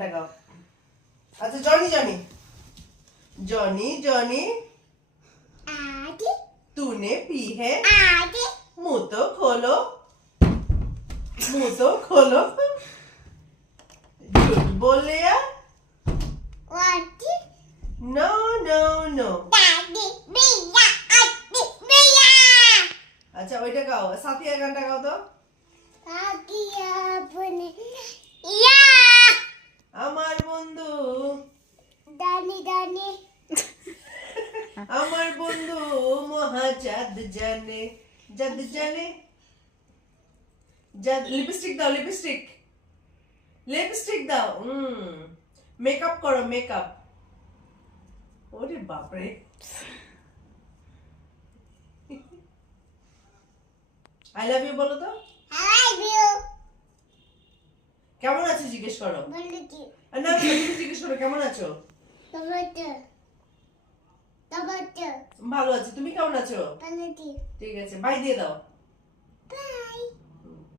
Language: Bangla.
लगाओ। अच्छा जॉनी जॉनी जॉनी जॉनी आगे तूने पी है? आगे मुंह तो खोलो, मुंह तो खोलो। झूठ बोल लिया? आगे नो नो नो। दादी भैया आगे भैया अच्छा ওইটা গাও, সাথিয়া গানটা গাও তো। आगे अपने या আমার বন্ধু दानी दानी আমার বন্ধু মহাজাদ জানে, জাদ জানে। জাদ লিপস্টিক দাও, লিপস্টিক লিপস্টিক দাও। মেকআপ করো, মেকআপ। ওরে বাপরে। আই লাভ ইউ বলো তো। I love you কেমন আছো জিজ্ঞেস করো। बोलती না না তুমি জিজ্ঞেস করো কেমন আছো। टमाटर टमाटर ভালো আছি, তুমি কেমন আছো? बोलती ঠিক আছে, বাই দিয়ে দাও।